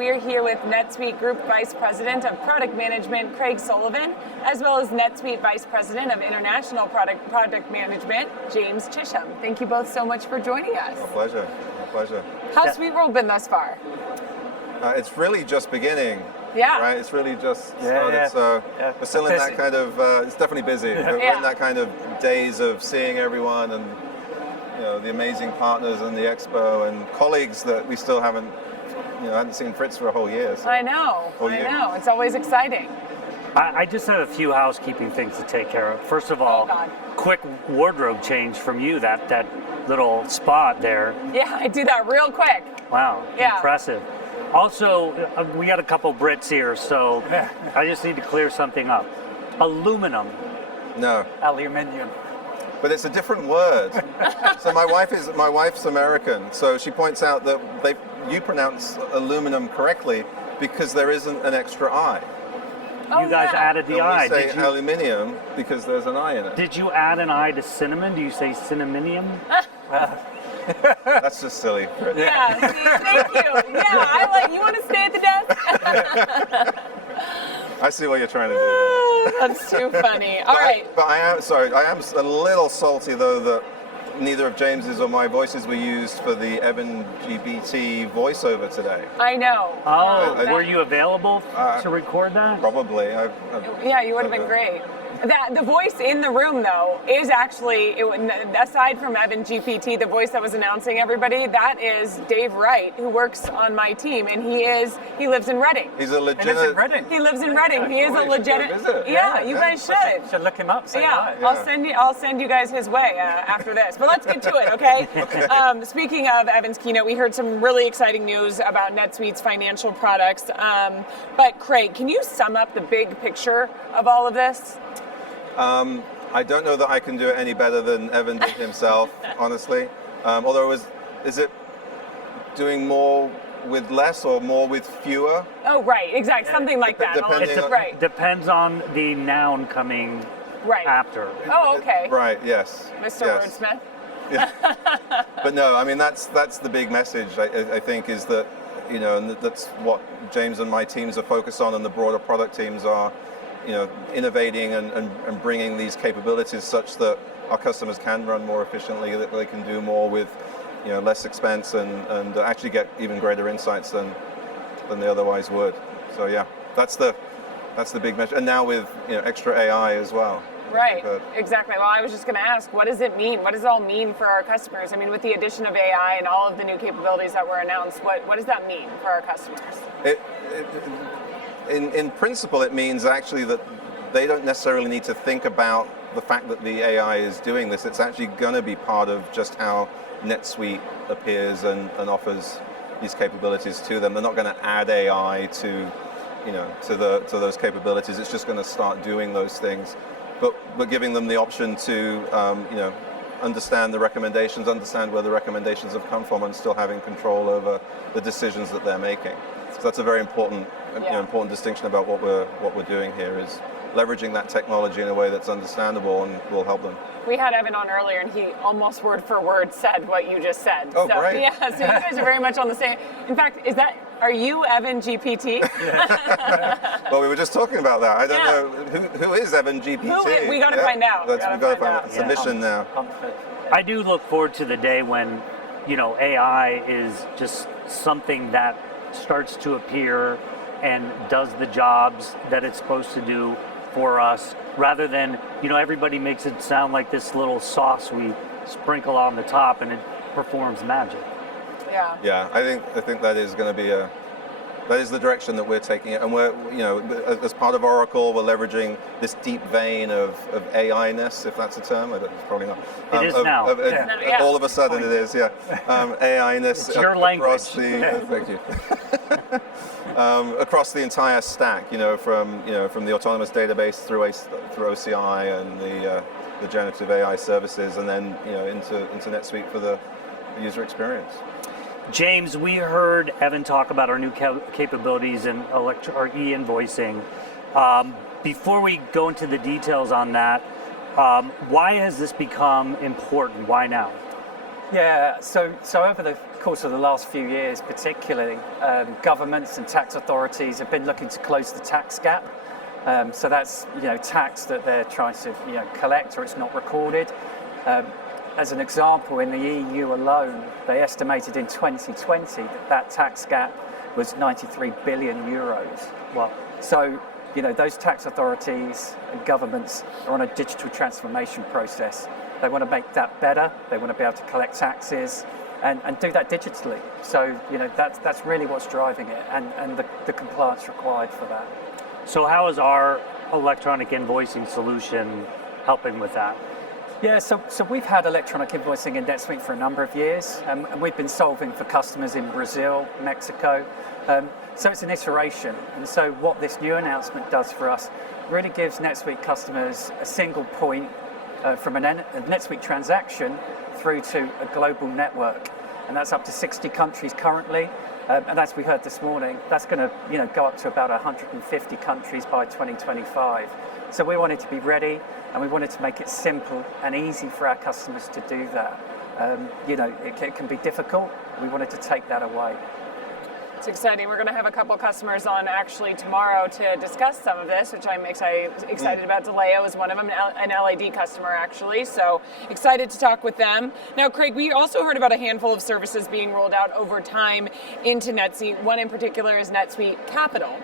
we are here with NetSuite Group Vice President of Product Management, Craig Sullivan, as well as NetSuite Vice President of International Product Management, James Chisham. Thank you both so much for joining us. My pleasure. My pleasure. How's SuiteWorld been thus far? It's really just beginning. Yeah. Right? It's really just started, so we're still in that kind of, it's definitely busy. We're in that kind of days of seeing everyone and the amazing partners and the expo and colleagues that we still haven't seen Fritz for a whole year. So. I know. It's always exciting. I just have a few housekeeping things to take care of. First of all, quick wardrobe change from you, that little spot there. Yeah, I do that real quick. Wow, impressive. Also, we got a couple Brits here, so I just need to clear something up. Aluminum. No. Aluminium. But it's a different word. So my wife's American, so she points out that you pronounce aluminum correctly because there isn't an extra I. Oh, you guys added the I. We say aluminium because there's an I in it. Did you add an I to cinnamon? Do you say cinnamonium? That's just silly. Yeah, see, thank you. Yeah, you want to stay at the desk? I see what you're trying to do. That's too funny. All right. But I am a little salty though that neither of James's or my voices were used for the Evan GPT voiceover today. I know. Oh, were you available to record that? Probably. Yeah, you would have been great. The voice in the room, though, is actually, aside from Evan GPT, the voice that was announcing everybody, that is Dave Wright, who works on my team, and he lives in Reading. He's a legit. He lives in Reading. He lives in Reading. He is a legit. Yeah, you guys should. Should look him up. Say hi. I'll send you guys his way after this. But let's get to it, okay? Speaking of Evan's keynote, we heard some really exciting news about NetSuite's financial products. But Craig, can you sum up the big picture of all of this? I don't know that I can do it any better than Evan did himself, honestly. Although is it doing more with less or more with fewer? Oh, right, exactly, something like that. Depends on the noun coming after. Oh, okay. Right, yes. Mr. Yes. Wordsmith. Yeah. But no, I mean, that's the big message, I think, is that, and that's what James and my teams are focused on and the broader product teams are, innovating and bringing these capabilities such that our customers can run more efficiently, that they can do more with less expense and actually get even greater insights than they otherwise would. So yeah, that's the big measure. And now with extra AI as well. Right, exactly. Well, I was just going to ask, what does it mean? What does it all mean for our customers? I mean, with the addition of AI and all of the new capabilities that were announced, what does that mean for our customers? In principle, it means actually that they don't necessarily need to think about the fact that the AI is doing this. It's actually going to be part of just how NetSuite appears and offers these capabilities to them. They're not going to add AI to those capabilities. It's just going to start doing those things. But we're giving them the option to understand the recommendations, understand where the recommendations have come from, and still having control over the decisions that they're making. So that's a very important distinction about what we're doing here, is leveraging that technology in a way that's understandable and will help them. We had Evan on earlier, and he almost word for word said what you just said. Oh, great. Yeah, so you guys are very much on the same. In fact, are you Evan GPT? Well, we were just talking about that. I don't know who is Evan GPT. We got to find out. We've got to find out. It's a mission now. I do look forward to the day when AI is just something that starts to appear and does the jobs that it's supposed to do for us, rather than everybody makes it sound like this little sauce we sprinkle on the top and it performs magic. Yeah, I think that is going to be that is the direction that we're taking it, and we're as part of Oracle, we're leveraging this deep vein of AI-ness, if that's a term. It's probably not. It is now. All of a sudden, it is. Yeah, AI-ness. It's your language. Thank you. Across the entire stack, from the autonomous database through OCI and the generative AI services, and then into NetSuite for the user experience. James, we heard Evan talk about our new capabilities in our e-invoicing. Before we go into the details on that, why has this become important? Why now? Yeah, so over the course of the last few years, particularly, governments and tax authorities have been looking to close the tax gap. So that's tax that they're trying to collect or it's not recorded. As an example, in the EU alone, they estimated in 2020 that tax gap was 93 billion euros. Well, So those tax authorities and governments are on a digital transformation process. They want to make that better. They want to be able to collect taxes and do that digitally. So that's really what's driving it, and the compliance required for that. so how is our electronic invoicing solution helping with that? Yeah, so we've had electronic invoicing in NetSuite for a number of years, and we've been solving for customers in Brazil, Mexico. So it's an iteration, and so what this new announcement does for us really gives NetSuite customers a single point from a NetSuite transaction through to a global network, and that's up to 60 countries currently. And as we heard this morning, that's going to go up to about 150 countries by 2025. So we wanted to be ready, and we wanted to make it simple and easy for our customers to do that. It can be difficult. We wanted to take that away. It's exciting. We're going to have a couple customers on actually tomorrow to discuss some of this, which I'm excited about. DeLeo is one of them, an LAD customer actually, so excited to talk with them. Now, Craig, we also heard about a handful of services being rolled out over time into NetSuite. One in particular is NetSuite Capital,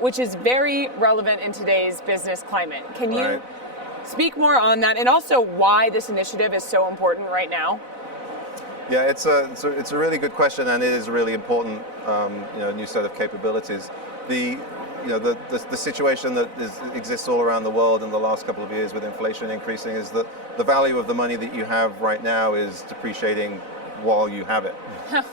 which is very relevant in today's business climate. Can you speak more on that, and also why this initiative is so important right now? Yeah, it's a really good question, and it is a really important new set of capabilities. The situation that exists all around the world in the last couple of years with inflation increasing is that the value of the money that you have right now is depreciating while you have it.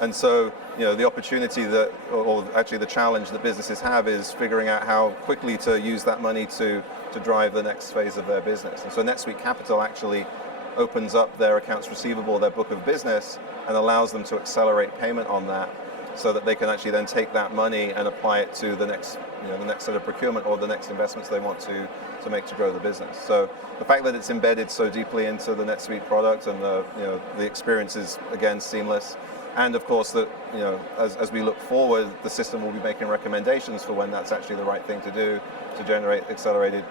And so the opportunity or actually the challenge that businesses have is figuring out how quickly to use that money to drive the next phase of their business. And so NetSuite Capital actually opens up their accounts receivable, their book of business, and allows them to accelerate payment on that, so that they can actually then take that money and apply it to the next sort of procurement or the next investments they want to make to grow the business. So the fact that it's embedded so deeply into the NetSuite product, and the experience is again seamless, and of course that as we look forward, the system will be making recommendations for when that's actually the right thing to do to generate accelerated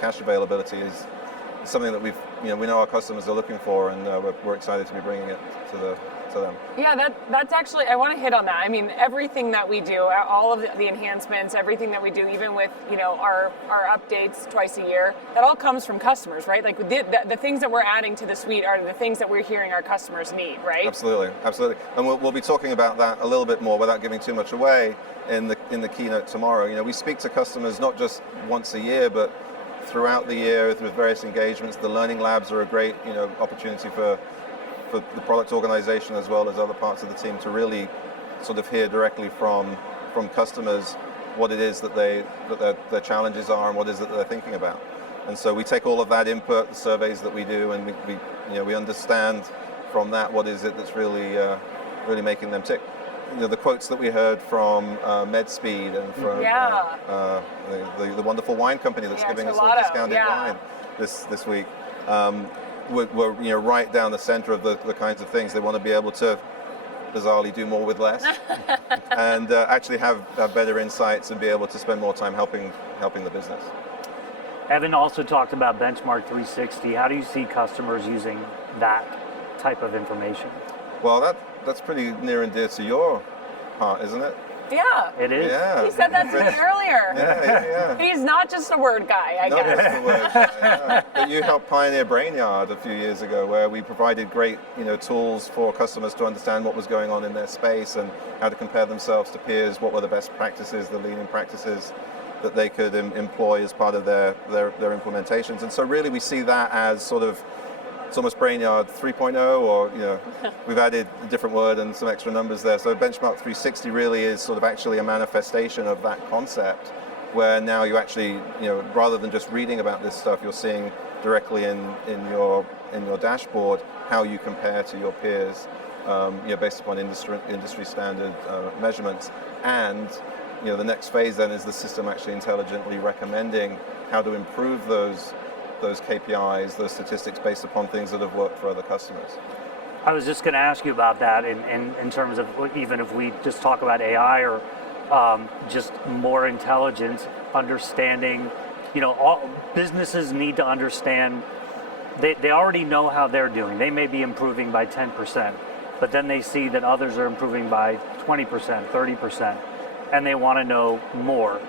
cash availability is something that we know our customers are looking for, and we're excited to be bringing it to them. Yeah, that's actually, I want to hit on that. I mean, everything that we do, all of the enhancements, everything that we do, even with our updates twice a year, that all comes from customers, right? Like the things that we're adding to the suite are the things that we're hearing our customers need, right? Absolutely. And we'll be talking about that a little bit more without giving too much away in the keynote tomorrow. We speak to customers not just once a year, but throughout the year with various engagements. The learning labs are a great opportunity for the product organization as well as other parts of the team to really sort of hear directly from customers what it is that their challenges are and what it is that they're thinking about. And so we take all of that input, the surveys that we do, and we understand from that what is it that's really making them tick. The quotes that we heard from MedSpeed and from the wonderful wine company that's giving us a discounted wine this week were right down the center of the kinds of things they want to be able to bizarrely do more with less, and actually have better insights and be able to spend more time helping the business. Evan also talked about Benchmark 360. How do you see customers using that type of information? Well, that's pretty near and dear to your heart, isn't it? Yeah. It is. Yeah. He said that to me earlier. Yeah. He's not just a word guy, I guess. Not just a word guy, yeah. But you helped pioneer Brainyard a few years ago, where we provided great tools for customers to understand what was going on in their space and how to compare themselves to peers, what were the best practices, the leading practices that they could employ as part of their implementations. And so really we see that as sort of, it's almost Brainyard 3.0, or we've added a different word and some extra numbers there. So Benchmark 360 really is sort of actually a manifestation of that concept, where now you actually, rather than just reading about this stuff, you're seeing directly in your dashboard how you compare to your peers, based upon industry standard measurements. And the next phase then is the system actually intelligently recommending how to improve those those KPIs, those statistics based upon things that have worked for other customers. I was just going to ask you about that in terms of even if we just talk about AI or just more intelligence, understanding, all businesses need to understand, they already know how they're doing. They may be improving by 10%, but then they see that others are improving by 20%, 30%, and they want to know more.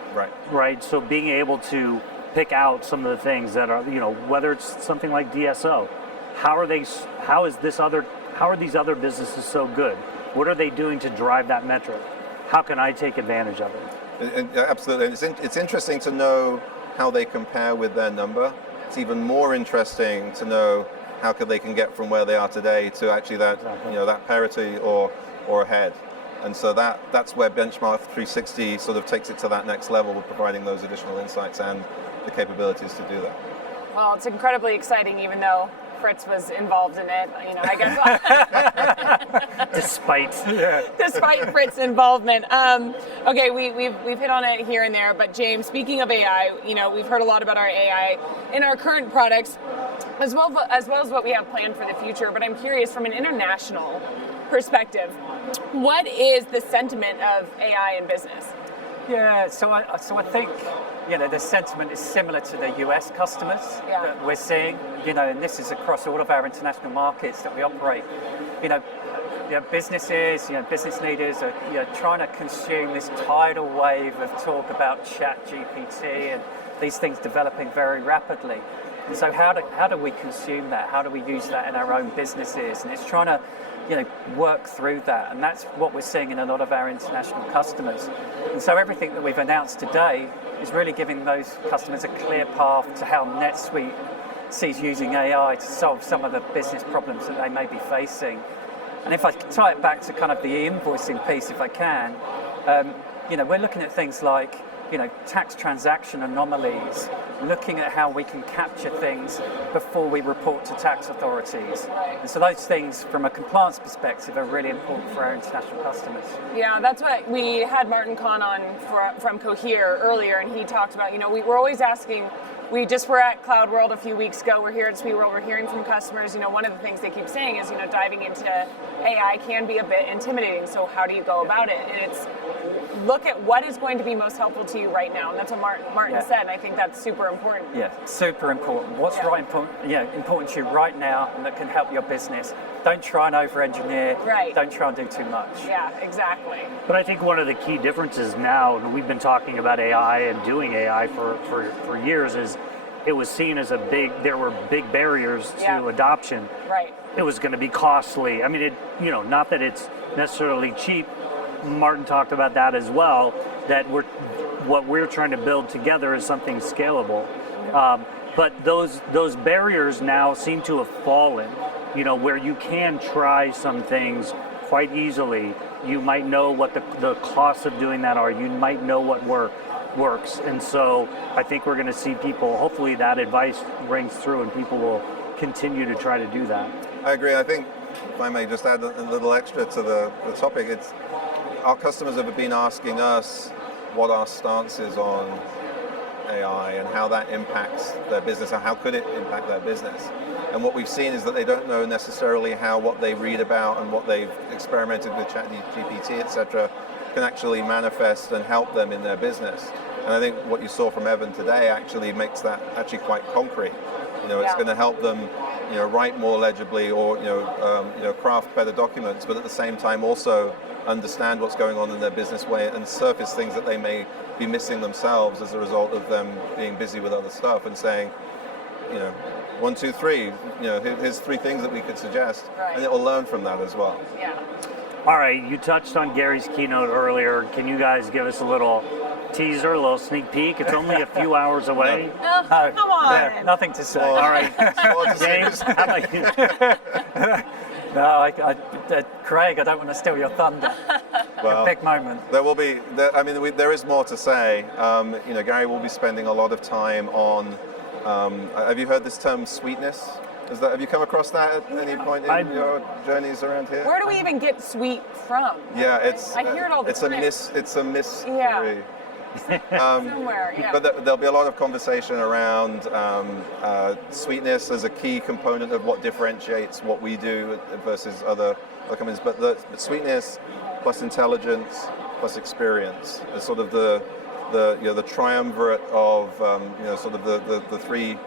Right? So being able to pick out some of the things that are, whether it's something like DSO, how are these other businesses so good? What are they doing to drive that metric? How can I take advantage of it? Absolutely. It's interesting to know how they compare with their number. It's even more interesting to know how they can get from where they are today to actually that, that parity or ahead. And so that's where Benchmark 360 sort of takes it to that next level with providing those additional insights and the capabilities to do that. Well, it's incredibly exciting, even though Fritz was involved in it, I guess. Despite Fritz's involvement. Okay, we've hit on it here and there, but James, speaking of AI, we've heard a lot about our AI in our current products, as well as what we have planned for the future. But I'm curious, from an international perspective, what is the sentiment of AI in business? Yeah, so I think the sentiment is similar to the US customers that we're seeing, and this is across all of our international markets that we operate. Businesses, business leaders are trying to consume this tidal wave of talk about ChatGPT and these things developing very rapidly. And so how do we consume that? How do we use that in our own businesses? And it's trying to work through that, and that's what we're seeing in a lot of our international customers. And so everything that we've announced today is really giving those customers a clear path to how NetSuite sees using AI to solve some of the business problems that they may be facing. And if I tie it back to kind of the e-invoicing piece, if I can, we're looking at things like tax transaction anomalies, looking at how we can capture things before we report to tax authorities. And so those things, from a compliance perspective, are really important for our international customers. Yeah, that's what we had Martin Kahn on from Cohere earlier, and he talked about, we're always asking, we just were at Cloud World a few weeks ago, we're here at SuiteWorld, we're hearing from customers, one of the things they keep saying is, diving into AI can be a bit intimidating, so how do you go about it? And it's look at what is going to be most helpful to you right now, and that's what Martin said, and I think that's super important. Yeah, super important. What's important to you right now and that can help your business. Don't try and over-engineer. Right. Don't try and do too much. Yeah, exactly. But I think one of the key differences now, and we've been talking about AI and doing AI for years, is it was seen as there were big barriers to adoption. Right. It was going to be costly. I mean, not that it's necessarily cheap. Martin talked about that as well, that what we're trying to build together is something scalable. But those barriers now seem to have fallen, where you can try some things quite easily. You might know what the costs of doing that are. You might know what works. And so I think we're going to see people, hopefully that advice rings through and people will continue to try to do that. I agree. I think, if I may just add a little extra to the topic, it's our customers have been asking us what our stance is on AI and how that impacts their business, and how could it impact their business. And what we've seen is that they don't know necessarily how what they read about and what they've experimented with ChatGPT, etc., can actually manifest and help them in their business. And I think what you saw from Evan today actually makes that actually quite concrete. It's going to help them, write more legibly or craft better documents, but at the same time also understand what's going on in their business way and surface things that they may be missing themselves as a result of them being busy with other stuff, and saying, 1, 2, 3, here's 3 things that we could suggest, and it will learn from that as well. Yeah. All right, you touched on Gary's keynote earlier. Can you guys give us a little teaser, a little sneak peek? It's only a few hours away. No. Oh, come on. Yeah, nothing to say. Well, all right, James, how about you? No, Craig, I don't want to steal your thunder. Well, a big moment. There will be. There is more to say. Gary will be spending a lot of time on. Have you heard this term, sweetness? Have you come across that at any point in your journeys around here? Where do we even get sweet from? Yeah, I hear it all the time. It's a mystery. Somewhere, yeah. But there'll be a lot of conversation around sweetness as a key component of what differentiates what we do versus other companies. But sweetness plus intelligence plus experience is sort of the triumvirate of sort of the three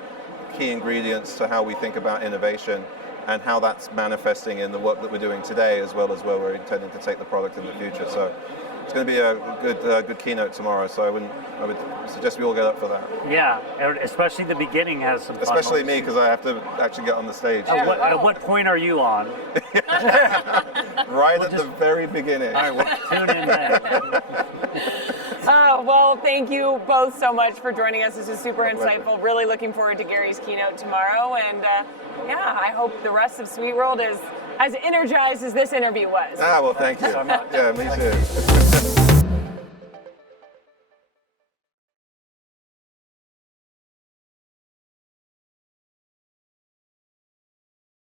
key ingredients to how we think about innovation and how that's manifesting in the work that we're doing today, as well as where we're intending to take the product in the future. So it's going to be a good keynote tomorrow. So I would suggest we all get up for that. Yeah, especially the beginning has some fun Especially ones. me, because I have to actually get on the stage. At what point are you on? Right at the very beginning. All right, well, tune in then. Well, thank you both so much for joining us. This is super pleasure. insightful. Really looking forward to Gary's keynote tomorrow. And yeah, I hope the rest of SuiteWorld is as energized as this interview was. Well, thank you. So much. Yeah, me too.